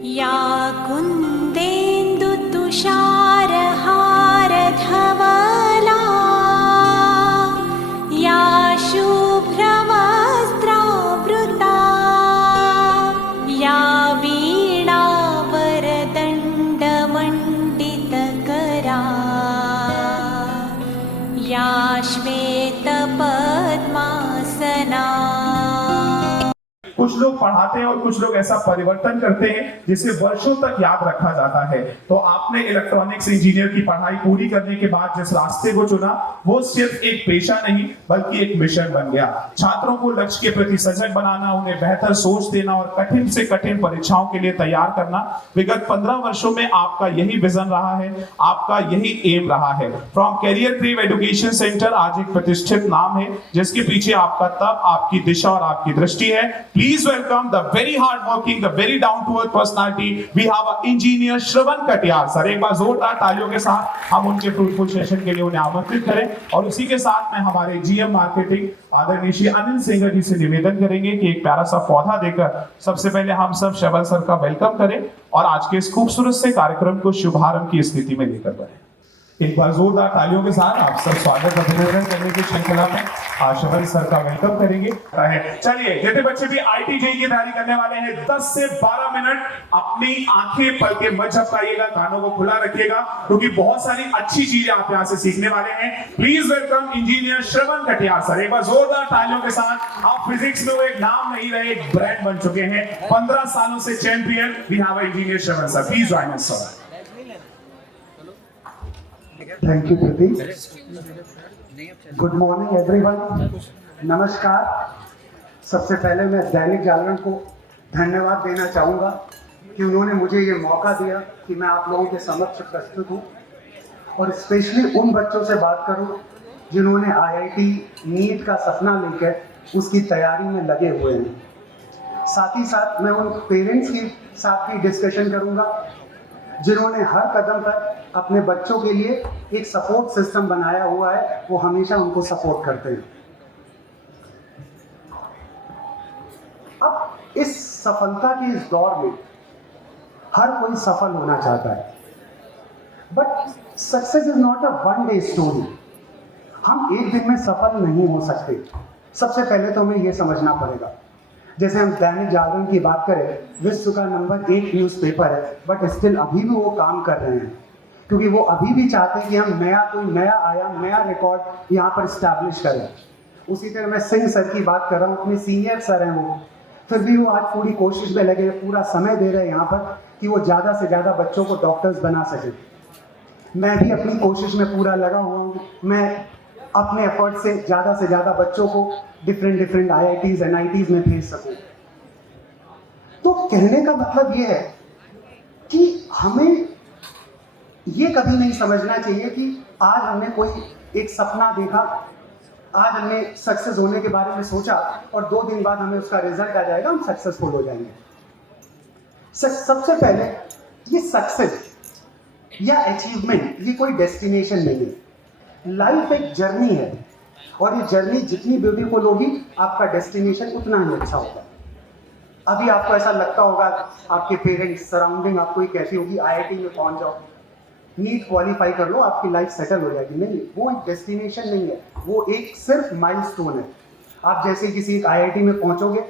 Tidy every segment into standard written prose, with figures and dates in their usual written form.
या कुन्देन्दुतुषारहारधवला या शुभ्रवस्त्रावृता या वीणावरदण्डमण्डितकरा या श्वेतपद्मासना। कुछ लोग पढ़ाते हैं और कुछ लोग ऐसा परिवर्तन करते हैं जिसे वर्षों तक याद रखा जाता है। तो आपने इलेक्ट्रॉनिक्स इंजीनियर की पढ़ाई पूरी करने के बाद जिस रास्ते को चुना वो सिर्फ एक पेशा नहीं बल्कि एक मिशन बन गया। छात्रों को लक्ष्य के प्रति सजग बनाना, उन्हें बेहतर सोच देना और कठिन से कठिन परीक्षाओं के लिए तैयार करना। विगत 15 वर्षों में आपका यही विजन रहा है, आपका यही एम रहा है। From career crave education center आज एक प्रतिष्ठित नाम है जिसके पीछे आपका तप, आपकी दिशा और आपकी दृष्टि है। Please welcome the very hard-working, the very down-to-earth personality. We have an engineer Shravan Katiyar sir. एक बार जोरदार तालियों के साथ हम उनके फ्रूटफुल सेशन के लिए उन्हें आमंत्रित करें और उसी के साथ में हमारे जीएम मार्केटिंग आदरणीय श्री अनिल सिंह जी से निवेदन करेंगे कि एक प्यारा सा पौधा देकर सबसे पहले हम सब श्रवण सर का वेलकम करें और आज के इस खूबसूरत से कार्यक्रम को शुभारंभ की स्थिति में लेकर बढ़े। एक बार जोरदार तालियों के साथ आप सब स्वागत अभिनंदन करने की श्रृंखला में श्रवण सर का वेलकम करेंगे। चलिए जितने बच्चे भी आईटी जेईई की तैयारी करने वाले हैं 10 से 12 मिनट अपनी आंखें पलके मत झपकाइएगा, कानों को खुला रखिएगा क्योंकि बहुत सारी अच्छी चीजें आप यहाँ से सीखने वाले हैं। Please welcome engineer Shravan Katiyar sir. एक बार जोरदार तालियों के साथ। आप फिजिक्स में वो एक नाम नहीं रहे, एक ब्रांड बन चुके हैं। 15 सालों से champion we have engineer Shravan sir. Please join us sir. Thank you Prateek. Good morning everyone. नमस्कार। सबसे पहले मैं दैनिक जागरण को धन्यवाद देना चाहूँगा कि उन्होंने मुझे ये मौका दिया कि मैं आप लोगों के समक्ष प्रस्तुत हूँ और स्पेशली उन बच्चों से बात करूँ जिन्होंने आईआईटी नीट का सपना लेकर उसकी तैयारी में लगे हुए हैं। साथ ही साथ मैं उन पेरेंट्स के साथ भी डिस्कशन करूँगा जिन्होंने हर कदम पर अपने बच्चों के लिए एक सपोर्ट सिस्टम बनाया हुआ है, वो हमेशा उनको सपोर्ट करते हैं। अब इस सफलता के इस दौर में हर कोई सफल होना चाहता है, but success is not a one day story. हम एक दिन में सफल नहीं हो सकते। सबसे पहले तो हमें यह समझना पड़ेगा, जैसे हम दैनिक जागरण की बात करें, विश्व का नंबर 1 न्यूज़पेपर है, बट स्टिल अभी भी वो काम कर रहे हैं क्योंकि वो अभी भी चाहते हैं कि हम कोई नया आयाम, नया रिकॉर्ड यहाँ पर इस्टेब्लिश करें। उसी तरह मैं सिंह सर की बात कर रहा हूँ, अपने सीनियर सर हैं वो, फिर भी वो आज पूरी कोशिश में लगे, पूरा समय दे रहे हैं यहाँ पर कि वो ज़्यादा से ज़्यादा बच्चों को डॉक्टर्स बना सकें। मैं भी अपनी कोशिश में पूरा लगा हुआ हूँ। मैं अपने एफर्ट से ज़्यादा बच्चों को डिफरेंट आईआईटीज़ एनआईटीज़ में भेज सकूं। तो कहने का मतलब ये है कि हमें ये कभी नहीं समझना चाहिए कि आज हमने कोई एक सपना देखा, आज हमने सक्सेस होने के बारे में सोचा और 2 दिन बाद हमें उसका रिजल्ट आ जाएगा, हम सक्सेसफुल हो जाएंगे। सबसे पहले ये सक्सेस या अचीवमेंट ये कोई डेस्टिनेशन नहीं है। लाइफ एक जर्नी है और ये जर्नी जितनी ब्यूटीफुल होगी आपका डेस्टिनेशन उतना ही अच्छा होगा। अभी आपको ऐसा लगता होगा, आपके पेरेंट्स, सराउंडिंग आपको कैसी होगी, आईआईटी में पहुंच जाओ, नीट क्वालिफाई कर लो, आपकी लाइफ सेटल हो जाएगी। नहीं, वो एक डेस्टिनेशन नहीं है, वो एक सिर्फ माइलस्टोन है। आप जैसे किसी एक आईआईटी में पहुंचोगे,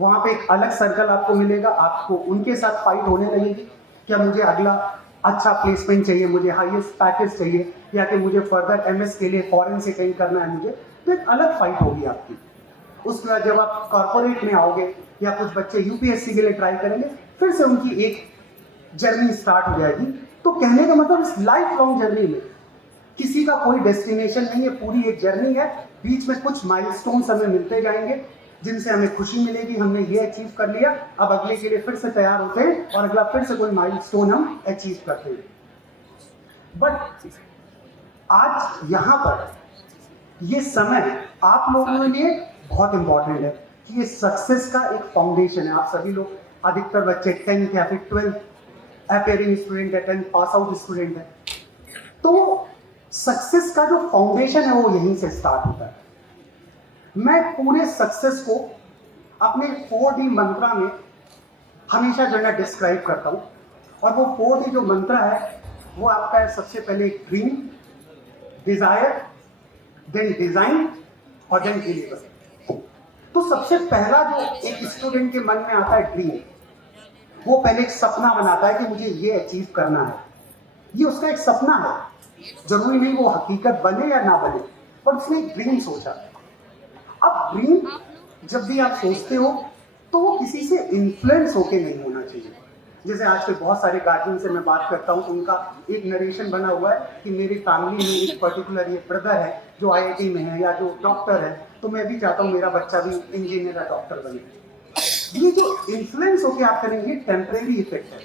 वहाँ पे एक अलग सर्कल आपको मिलेगा, आपको उनके साथ फाइट होने लगेगी, क्या मुझे अगला अच्छा प्लेसमेंट चाहिए, मुझे हाईएस्ट पैकेज चाहिए, या कि मुझे फर्दर एमएस के लिए फॉरेन से कहीं करना है मुझे, तो एक अलग फाइट होगी आपकी। उसके बाद जब आप कॉर्पोरेट में आओगे या कुछ बच्चे यूपीएससी के लिए ट्राई करेंगे, फिर से उनकी एक जर्नी स्टार्ट हो जाएगी। तो कहने का मतलब इस लाइफ लॉन्ग जर्नी में किसी का कोई डेस्टिनेशन नहीं है, पूरी एक जर्नी है। बीच में कुछ माइलस्टोन्स हमें मिलते जाएंगे जिनसे हमें खुशी मिलेगी, हमने ये अचीव कर लिया, अब अगले के लिए फिर से तैयार होते हैं और अगला फिर से कोई माइलस्टोन हम अचीव करते हैं। बट आज यहाँ पर ये समय आप लोगों के लिए बहुत इंपॉर्टेंट है कि ये सक्सेस का एक फाउंडेशन है। आप सभी लोग, अधिकतर बच्चे 10th या फिर 12th अपेयरिंग स्टूडेंट है, 10th पास आउट स्टूडेंट है, तो सक्सेस का जो फाउंडेशन है वो यहीं से स्टार्ट होता है। मैं पूरे सक्सेस को अपने 4D मंत्रा में हमेशा जो है डिस्क्राइब करता हूँ, और वो 4 ही जो मंत्र है वो आपका है, सबसे पहले ड्रीम, डिजायर, देन डिजाइन और देन डिलीवर। तो सबसे पहला जो एक स्टूडेंट के मन में आता है ड्रीम, वो पहले एक सपना बनाता है कि मुझे ये अचीव करना है। ये उसका एक सपना है, जरूरी नहीं वो हकीकत बने या ना बने, पर उसने एक ड्रीम सोचा। अब ड्रीम जब भी आप सोचते हो तो वो किसी से इन्फ्लुएंस होके नहीं होना चाहिए। जैसे आजकल बहुत सारे गार्जियन से मैं बात करता हूँ, उनका एक नरेशन बना हुआ है कि मेरी फैमिली में एक पर्टिकुलर ये ब्रदर है जो IIT में है या जो डॉक्टर है, तो मैं भी चाहता हूँ मेरा बच्चा भी इंजीनियर या डॉक्टर बने। ये जो इन्फ्लुएंस होके आप करेंगे टेम्परेरी इफेक्ट है।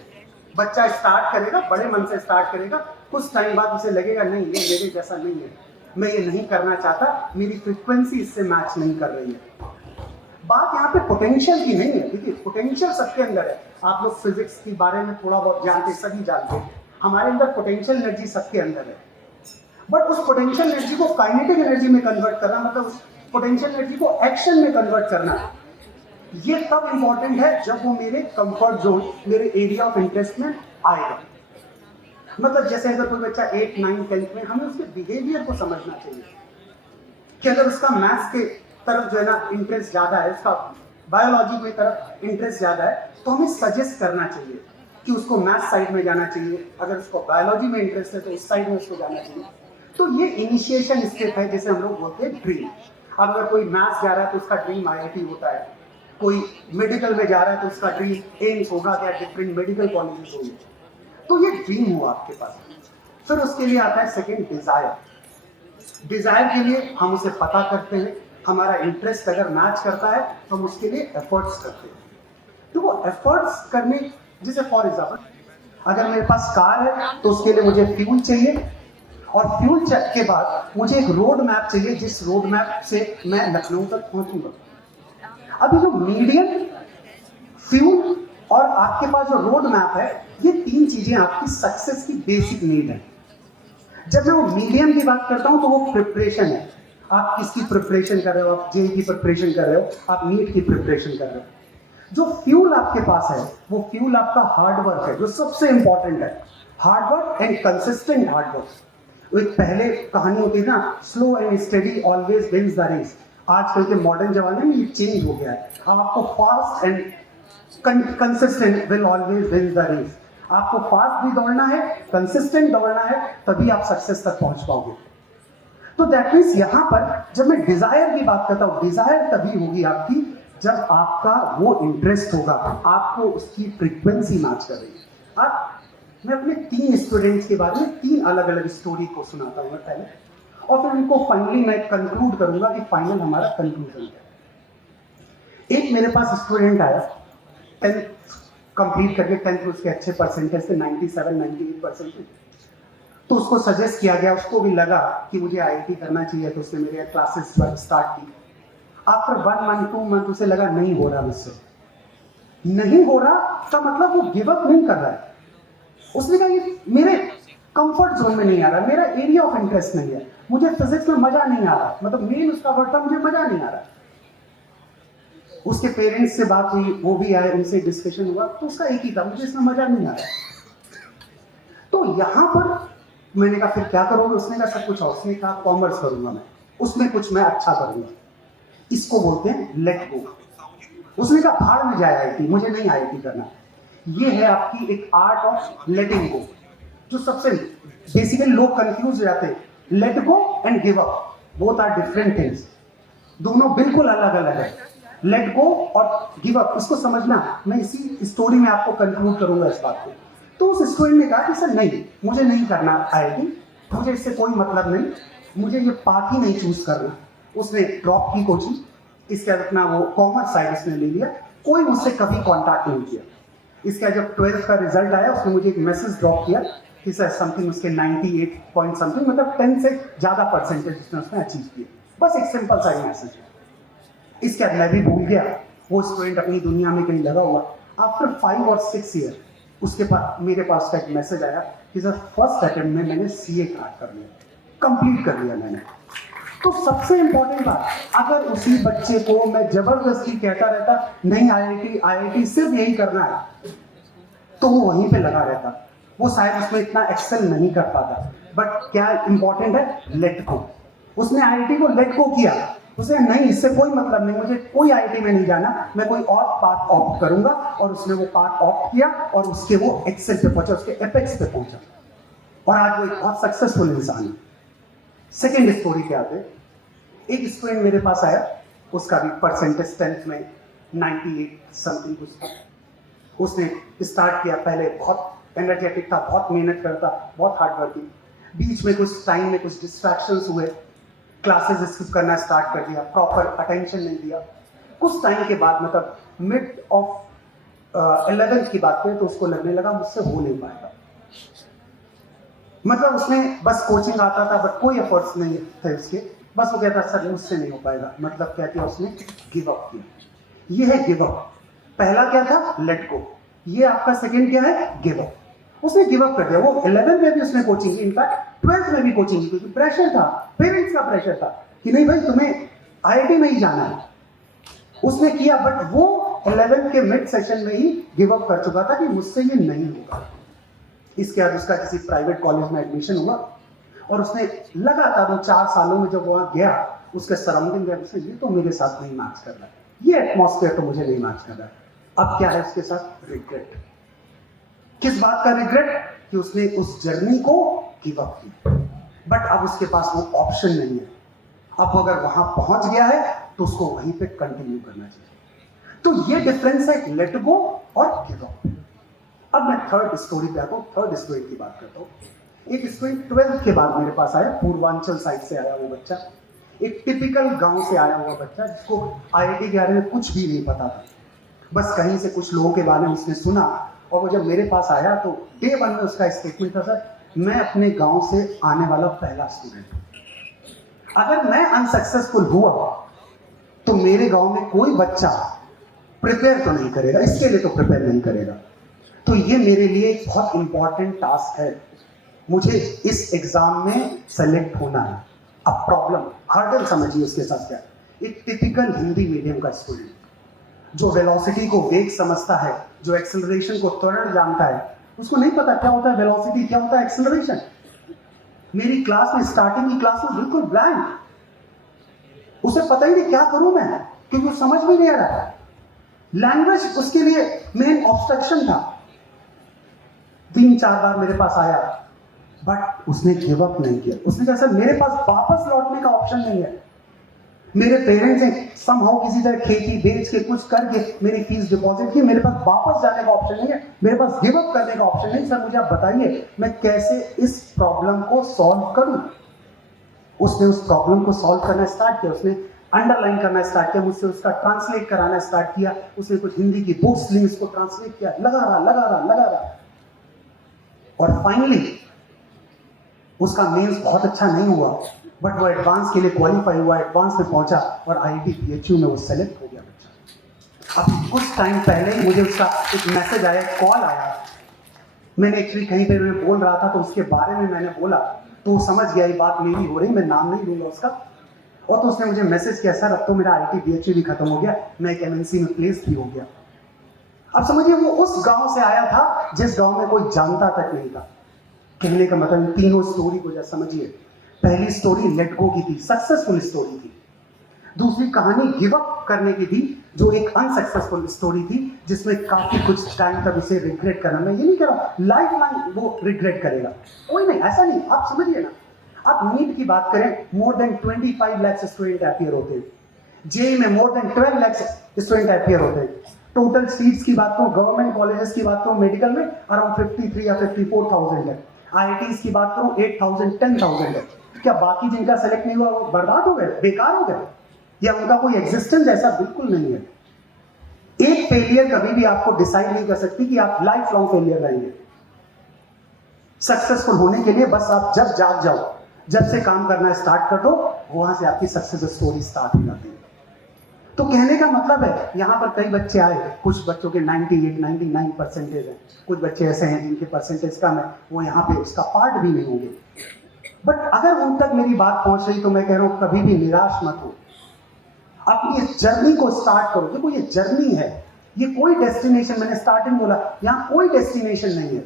बच्चा स्टार्ट करेगा, बड़े मन से स्टार्ट करेगा, कुछ टाइम बाद उसे लगेगा नहीं ये मेरे जैसा नहीं है, मैं ये नहीं करना चाहता, मेरी फ्रिक्वेंसी इससे मैच नहीं कर रही है। बात यहाँ पे पोटेंशियल की नहीं है। देखिए पोटेंशियल सबके अंदर है। आप लोग फिजिक्स के बारे में थोड़ा बहुत जानते, सभी जानते हैं, हमारे अंदर पोटेंशियल एनर्जी सबके अंदर है। बट उस पोटेंशियल एनर्जी को काइनेटिक एनर्जी में कन्वर्ट करना, मतलब उस पोटेंशियल एनर्जी को एक्शन में कन्वर्ट करना, ये तब इंपॉर्टेंट है जब वो मेरे कंफर्ट जोन, मेरे एरिया ऑफ इंटरेस्ट में आएगा। मतलब जैसे अगर कोई बच्चा 8, 9, 10 में, हमें उसके बिहेवियर को समझना चाहिए कि अगर उसका मैथ्स के तरफ जो है ना इंटरेस्ट ज्यादा है, उसका बायोलॉजी की तरफ इंटरेस्ट ज्यादा है, तो हमें सजेस्ट करना चाहिए कि उसको मैथ्स साइड में जाना चाहिए। अगर उसको बायोलॉजी में इंटरेस्ट है तो इस साइड में उसको जाना चाहिए। तो ये इनिशिएशन स्टेप है, जैसे हम लोग बोलते हैं ड्रीम। अब अगर कोई मैथ्स जा रहा है तो उसका ड्रीम IIT होता है, कोई मेडिकल में जा रहा है तो उसका ड्रीम एम्स होगा या डिफरेंट मेडिकल कॉलेजेस होंगे। तो ये ड्रीम हुआ आपके पास। फिर उसके लिए आता है सेकंड डिजायर। डिजायर के लिए हम उसे पता करते हैं, हमारा इंटरेस्ट अगर मैच करता है तो हम उसके लिए एफर्ट्स करते हैं। तो वो एफर्ट्स करने, जैसे फॉर एग्जाम्पल अगर मेरे पास कार है तो उसके लिए मुझे फ्यूल चाहिए, और फ्यूल के बाद मुझे एक रोड मैप चाहिए जिस रोड मैप से मैं लखनऊ तक पहुंचूंगा। अभी जो मीडियम, फ्यूल और आपके पास जो रोड मैप है, ये 3 चीजें आपकी सक्सेस की बेसिक नीड है। जब मैं वो मीडियम की बात करता हूं तो वो प्रिपरेशन है। आप किसकी प्रिपरेशन कर रहे हो? आप जेई की प्रिपरेशन कर रहे हो, आप नीट की प्रिपरेशन कर रहे हो। जो फ्यूल आपके पास है वो फ्यूल आपका हार्ड वर्क है, जो सबसे इंपॉर्टेंट है। Hard work and consistent hard work. एक पहले कहानी होती है ना, slow and steady always wins the race. आजकल के मॉडर्न जमाने में ये चेंज हो गया है। आपको fast and consistent will always win the race. आपको फास्ट भी दौड़ना है, कंसिस्टेंट दौड़ना है, तभी आप सक्सेस तक पहुंच पाओगे। तो दैट मीन्स यहाँ पर जब मैं डिजायर की बात करता हूँ, डिजायर तभी होगी आपकी जब आपका वो इंटरेस्ट होगा, आपको उसकी फ्रीक्वेंसी मैच कर रही है। अब मैं अपने 3 स्टूडेंट्स के बारे में 3 अलग अलग स्टोरी को सुनाता हूँ पहले, और फिर उनको फाइनली मैं कंक्लूड करूंगा कि फाइनल हमारा कंक्लूजन क्या। एक मेरे पास स्टूडेंट आया 10th कंप्लीट करके, 10th उसके अच्छे परसेंटेज थे, 97-98%। तो उसको सजेस्ट किया गया, उसको भी लगा कि मुझे IIT करना चाहिए, तो उसने मेरे क्लासेस स्टार्ट की। आफ्टर 1 मंथ 2 मंथ उसे लगा नहीं हो रहा, मुझसे नहीं हो रहा का मतलब वो गिव अप नहीं कर रहा है। उसने कहा ये मेरे कंफर्ट जोन में नहीं आ रहा, मेरा एरिया ऑफ इंटरेस्ट नहीं है, मुझे फिजिक्स में मजा नहीं आ रहा। मतलब मेन उसका वर्ड था मुझे मजा नहीं आ रहा। उसके पेरेंट्स से बात हुई, वो भी आए, उनसे डिस्कशन हुआ, तो उसका एक ही था, मुझे इसमें मजा नहीं आ रहा। तो यहाँ पर मैंने कहा फिर क्या करोगे? उसने कहा सब कुछ और। उसने कहा कॉमर्स करूंगा मैं, उसमें कुछ मैं अच्छा करूंगा। इसको बोलते हैं लेट गो। उसने कहा भाड़ में जाए IIT, मुझे नहीं IIT करना। ये है आपकी एक आर्ट ऑफ लेटिंग गो, जो सबसे बेसिकली लोग कंफ्यूज हो जाते हैं। Let go and give up both are different things, दोनों बिल्कुल अलग अलग है। लेट गो और गिव अप, इसको समझना। मैं इसी स्टोरी में आपको कंक्लूड करूंगा इस बात को। तो उस स्टूडेंट ने कहा कि सर नहीं, मुझे नहीं करना IIT, मुझे इससे कोई मतलब नहीं, मुझे ये पाथ ही नहीं चूज करना। उसने ड्रॉप की कोचिंग, इसके अपना वो कॉमर्स साइड उसने ले लिया, कोई मुझसे कभी कांटेक्ट नहीं किया। इसका जब 12th का रिजल्ट आया, उसने मुझे एक मैसेज ड्रॉप किया कि सर समथिंग उसके 98 पॉइंट समथिंग, मतलब 10 से ज़्यादा परसेंटेज उसने अचीव किया। बस एक सिंपल सा मैसेज। इसके बाद मैं भी भूल गया, वो स्टूडेंट अपनी दुनिया में कहीं लगा हुआ। आफ्टर 5 और 6 ईयर उसके पास मेरे पास का एक मैसेज आया कि सर फर्स्ट अटेम्प्ट में मैंने CA क्रैक कर लिया, कंप्लीट कर लिया मैंने। तो सबसे इंपॉर्टेंट बात, अगर उसी बच्चे को मैं जबरदस्ती कहता रहता नहीं आईआईटी सिर्फ यही करना है, तो वो वहीं पे लगा रहता, वो शायद उसमें इतना एक्सेल नहीं कर पाता। बट क्या इंपॉर्टेंट है, लेट गो। उसने आईआईटी को लेट गो किया, उसने नहीं इससे कोई मतलब नहीं, मुझे कोई आईआईटी में नहीं जाना, मैं कोई और पाथ ऑप्ट करूंगा, और उसने वो पाथ ऑप्ट किया और उसके वो एक्सेल पे पहुंचा, उसके एपेक्स पे पहुंचा, और आज वो एक बहुत सक्सेसफुल इंसान है। सेकेंड स्टोरी क्या है, एक स्टूडेंट मेरे पास आया, उसका भी परसेंटेज 10th में 98 समथिंग कुछ था। उसने स्टार्ट किया, पहले बहुत एनर्जेटिक था, बहुत मेहनत करता, बहुत हार्ड वर्किंग। बीच में कुछ टाइम में कुछ डिस्ट्रैक्शंस हुए, क्लासेस स्किप करना स्टार्ट कर दिया, प्रॉपर अटेंशन नहीं दिया। कुछ टाइम के बाद मतलब मिड ऑफ 11th की बात करें तो उसको लगने लगा मुझसे हो नहीं पाएगा। मतलब उसने बस कोचिंग आता था बट कोई एफर्ट्स नहीं थे उसके, बस वो कहता सर मुझसे नहीं हो पाएगा। मतलब क्या किया उसने, गिव अप किया। ये है गिव अप। पहला क्या था, लेट गो। ये आपका सेकंड क्या है, गिव अप। उसने गिव अप कर दिया। वो 11th में भी उसने कोचिंग की, इनफैक्ट 12th में भी कोचिंग की, क्योंकि प्रेशर था, पेरेंट्स का प्रेशर था कि नहीं भाई तुम्हें आईआईटी में ही जाना है। उसने किया, बट वो 11th के मिड सेशन में ही गिव अप कर चुका था कि मुझसे ये नहीं होगा। इसके बाद उसका किसी प्राइवेट कॉलेज में एडमिशन हुआ, और उसने लगातार वो 4 सालों में जब वहां गया, उसके सराउंडिंग में उसने ये तो मेरे साथ नहीं मैच कर रहा है, ये एटमॉस्फेयर तो मुझे नहीं मैच कर रहा है। अब क्या है उसके साथ, रिग्रेट। किस बात का रिग्रेट, कि उसने उस जर्नी को गिव अप किया। बट अब उसके पास वो ऑप्शन नहीं है। अब अगर वहां पहुंच गया है तो उसको वहीं पे कंटिन्यू करना चाहिए। तो ये डिफरेंस है लेट गो और गिव अप। अब मैं थर्ड स्टोरी पे आता हूँ, थर्ड स्टूडेंट की बात करता हूँ। एक स्टूडेंट 12th के बाद मेरे पास आया, पूर्वांचल साइड से आया वो बच्चा, एक टिपिकल गांव से आया हुआ बच्चा, जिसको आईआईटी के बारे में कुछ भी नहीं पता था। बस कहीं से कुछ लोगों के बारे में उसने सुना, और वो जब मेरे पास आया तो डे 1 में उसका स्टेटमेंट था, सर मैं अपने गांव से आने वाला पहला स्टूडेंट हूं। अगर मैं अनसक्सेसफुल हुआ तो मेरे गांव में कोई बच्चा प्रिपेयर तो नहीं करेगा, इसके लिए तो प्रिपेयर नहीं करेगा। तो ये मेरे लिए एक बहुत इंपॉर्टेंट टास्क है, मुझे इस एग्जाम में सेलेक्ट होना है। अब प्रॉब्लम, हर्डल समझिए उसके साथ क्या। एक टिपिकल हिंदी मीडियम का स्टूडेंट जो वेलोसिटी को वेग समझता है, जो एक्सेलरेशन को त्वरण जानता है, उसको नहीं पता क्या होता है वेलोसिटी, क्या होता है एक्सेलरेशन। मेरी क्लास में, स्टार्टिंग की क्लास में बिल्कुल ब्लैंक, उसे पता ही नहीं क्या करूं मैं, क्योंकि वो समझ में नहीं आ रहा। लैंग्वेज उसके लिए मेन ऑब्स्ट्रक्शन था। 3-4 बार मेरे पास आया, बट उसने गिव अप नहीं किया। उसने कहा सर मेरे पास वापस लौटने का ऑप्शन नहीं है, मेरे पेरेंट्स ने समहाउ किसी तरह खेती बेच के कुछ करके मेरी फीस डिपॉजिट की, मेरे पास वापस जाने का ऑप्शन नहीं है, मेरे पास गिव अप करने का ऑप्शन नहीं। सर मुझे आप बताइए मैं कैसे इस प्रॉब्लम को सॉल्व करूं। उसने उस प्रॉब्लम को सॉल्व करना स्टार्ट किया, उसने अंडरलाइन करना स्टार्ट किया, मुझसे उसका ट्रांसलेट कराना स्टार्ट किया। उसने कुछ हिंदी की बुक्स ली, उसको ट्रांसलेट किया, लगा रहा, और फाइनली उसका मेंस बहुत अच्छा नहीं हुआ, बट वो एडवांस के लिए क्वालिफाई हुआ, एडवांस में पहुंचा, और आईआईटी बीएचयू में वो सेलेक्ट हो गया बच्चा। अब कुछ टाइम पहले ही मुझे उसका एक मैसेज आया, कॉल आया। मैंने एक्चुअली कहीं पे मैं बोल रहा था तो उसके बारे में मैंने बोला, तो वो समझ गया ये बात मेरी हो रही, मैं नाम नहीं लूंगा उसका। और तो उसने मुझे मैसेज किया, सर अब तो मेरा आईआईटी बीएचयू भी खत्म हो गया, मैं एक एमएनसी में प्लेस भी हो गया। अब समझिए वो उस गांव से आया था जिस गांव में कोई जानता तक नहीं था। कहने का मतलब तीनों स्टोरी को जरा समझिए। पहली स्टोरी लेट गो की थी, सक्सेसफुल स्टोरी थी। दूसरी कहानी गिव अप करने की थी, जो एक अनसक्सेसफुल स्टोरी थी, जिसमें काफी कुछ टाइम तक उसे रिग्रेट करना। मैं ये नहीं कह रहा लाइफ लॉन्ग वो रिग्रेट करेगा, कोई नहीं, ऐसा नहीं। आप समझिए ना, आप नीट की बात करें, more than 25 lakh student appear होते हैं। जेई में more than 12 lakh student appear होते हैं। टोटल सीट्स की बात करूं, गवर्नमेंट कॉलेजेस की बात करूं, मेडिकल में अराउंड 53 या 54,000 है। आईआईटीज की बात करूं 8,000 10,000 है। क्या बाकी जिनका सेलेक्ट नहीं हुआ वो बर्बाद हो गए, बेकार हो गए, या उनका कोई एग्जिस्टेंस ऐसा बिल्कुल नहीं है। एक फेलियर कभी भी आपको डिसाइड नहीं कर सकती कि आप लाइफ लॉन्ग फेलियर रहेंगे। सक्सेसफुल होने के लिए बस आप जब जाग जाओ, जब से काम करना स्टार्ट कर दो, वहां से आपकी सक्सेस स्टोरी स्टार्ट हो जाती है। तो कहने का मतलब है, यहाँ पर कई बच्चे आए, कुछ बच्चों के 98 99 परसेंटेज है, कुछ बच्चे ऐसे हैं जिनके परसेंटेज कम है, वो यहाँ पे उसका पार्ट भी नहीं होंगे। बट अगर उन तक मेरी बात पहुंच रही तो मैं कह रहा हूं कभी भी निराश मत हो, अपनी इस जर्नी को स्टार्ट करो। देखो ये जर्नी है, ये कोई डेस्टिनेशन, मैंने स्टार्टिंग बोला यहाँ कोई डेस्टिनेशन नहीं है,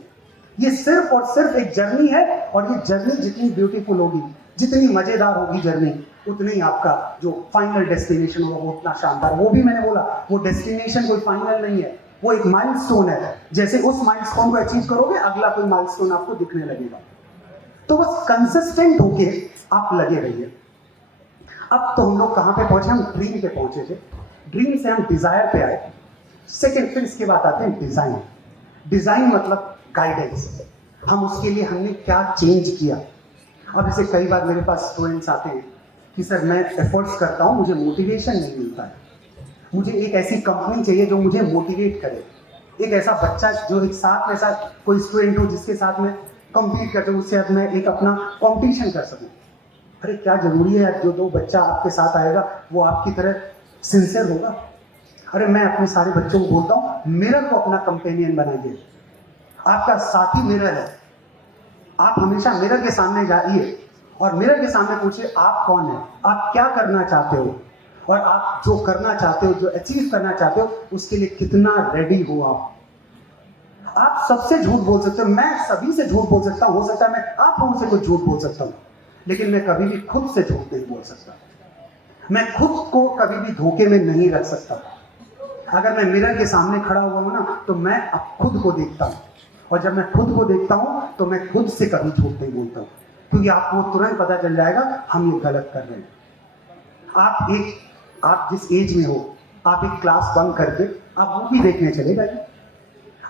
ये सिर्फ और सिर्फ एक जर्नी है। और ये जर्नी जितनी ब्यूटीफुल होगी, जितनी मजेदार होगी जर्नी, उतनी ही आपका जो फाइनल डेस्टिनेशन होगा वो उतना शानदार। वो भी मैंने बोला वो डेस्टिनेशन कोई फाइनल नहीं है, वो एक माइलस्टोन है। जैसे उस माइलस्टोन को अचीव करोगे अगला कोई माइलस्टोन आपको दिखने लगेगा। तो बस कंसिस्टेंट होके आप लगे रहिए। अब तो हम लोग कहाँ पे पहुंचे, हम ड्रीम पे पहुंचे थे, ड्रीम से हम डिजायर पे आए। सेकेंड, फिर इसके बाद आते हैं डिजाइन। डिजाइन मतलब गाइडेंस, हम उसके लिए हमने क्या चेंज किया। अब जैसे कई बार मेरे पास स्टूडेंट्स आते हैं कि सर मैं एफर्ट्स करता हूँ, मुझे मोटिवेशन नहीं मिलता है, मुझे एक ऐसी कंपनी चाहिए जो मुझे मोटिवेट करे, एक ऐसा बच्चा जो एक साथ में साथ कोई स्टूडेंट हो जिसके साथ में कम्पीट करते हो, उससे मैं एक अपना कॉम्पिटिशन कर सकूँ। अरे क्या जरूरी है यार, जो बच्चा आपके साथ आएगा वो आपकी तरह सिंसियर होगा। अरे मैं अपने सारे बच्चों को बोलता हूँ मिरर को अपना कंपेनियन बनाइए, आपका साथी मिरर है। आप हमेशा मिरर के सामने जाइए और मिरर के सामने पूछिए आप कौन है, आप क्या करना चाहते हो, और आप जो करना चाहते हो, जो अचीव करना चाहते हो, उसके लिए कितना रेडी हो आप सबसे झूठ बोल सकते हो, मैं सभी से झूठ बोल सकता हूँ, हो सकता है मैं आप लोगों से कुछ झूठ बोल सकता हूँ, लेकिन मैं कभी भी खुद से झूठ नहीं बोल सकता। मैं खुद को कभी भी धोखे में नहीं रख सकता। अगर मैं मिरर के सामने खड़ा हुआ हूं ना तो मैं अब खुद को देखता हूं, और जब मैं खुद को देखता हूं तो मैं खुद से कभी झूठ नहीं बोलता हूं, क्योंकि आपको तुरंत पता चल जाएगा हम ये गलत कर रहे हैं। आप जिस एज में हो, आप एक क्लास बंक करके आप मूवी देखने चले जाइए।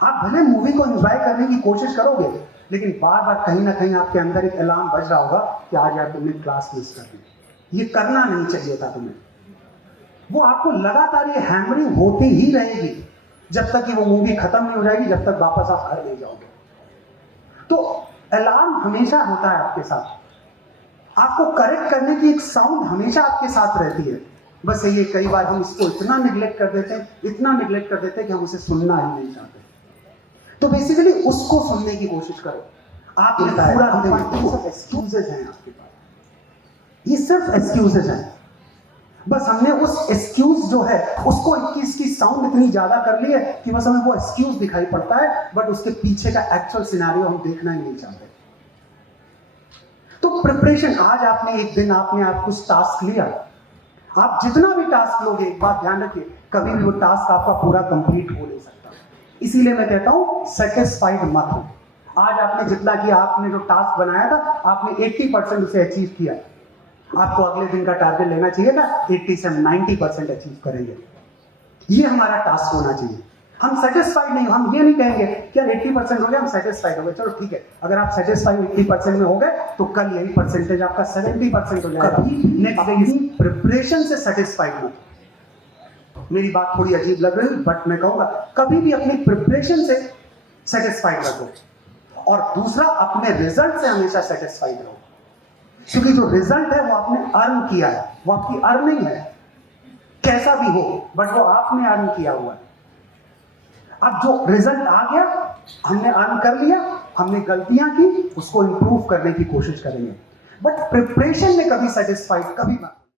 आप भले मूवी को एंजॉय करने की कोशिश करोगे, लेकिन बार बार कहीं ना कहीं आपके अंदर एक अलार्म बज रहा होगा कि आज यार तुमने क्लास मिस कर दी, ये करना नहीं चाहिए था तुम्हें। वो आपको लगातार ये हैमरिंग होती ही रहेगी जब तक कि वो मूवी खत्म नहीं हो जाएगी, जब तक वापस आप घर नहीं जाओगे। तो अलार्म हमेशा होता है आपके साथ, आपको करेक्ट करने की एक साउंड हमेशा आपके साथ रहती है। बस ये कई बार हम इसको इतना निगलेक्ट कर देते हैं, इतना निगलेक्ट कर देते हैं कि हम उसे सुनना ही नहीं चाहते। तो बेसिकली उसको सुनने की कोशिश करो। आप पूरा एक्सक्यूजेज हैं आपके पास, ये सिर्फ एक्सक्यूजेज हैं। बस हमने उस एक्सक्यूज जो है उसको इसकी साउंड इतनी ज्यादा कर ली है कि बस हमें वो एक्सक्यूज दिखाई पड़ता है, बट उसके पीछे का एक्चुअल सिनेरियो हम देखना ही नहीं चाहते। तो प्रिपरेशन, आज आपने एक दिन आपने कुछ टास्क लिया, आप जितना भी टास्क लोगे, एक बात ध्यान रखिए, कभी भी वो टास्क आपका पूरा कंप्लीट हो नहीं सकता। इसीलिए मैं कहता हूं सेटिस्फाइड मत हो। आज आपने जितना किया, आपने जो टास्क बनाया था आपने 80% उसे अचीव किया, आपको अगले दिन का टारगेट लेना चाहिए था 80 से 90% अचीव करेंगे। ये हमारा टास्क होना चाहिए। हम सेटिस्फाइड नहीं, हम ये नहीं कहेंगे कि यार 80% हो गया हम सेटिस्फाइड हो गए, चलो ठीक है। अगर आप सेटिस्फाइड 80% में हो गए तो कल यही परसेंटेज आपका 70% हो जाएगा। नेक्स्ट प्रिपरेशन से सेटिस्फाइड हो। मेरी बात थोड़ी अजीब लग रही है, बट मैं कहूंगा कभी भी अपनी प्रिपरेशन से सेटिस्फाइड रहो, और दूसरा अपने रिजल्ट से हमेशा सेटिस्फाइड रहो, क्योंकि जो रिजल्ट है वो आपने अर्न किया है, वो आपकी अर्निंग है, कैसा भी हो, बट वो आपने अर्न किया हुआ है। अब जो रिजल्ट आ गया, हमने अर्न कर लिया, हमने गलतियां की, उसको इंप्रूव करने की कोशिश करेंगे, बट प्रिपरेशन में कभी सेटिस्फाइड कभी मत।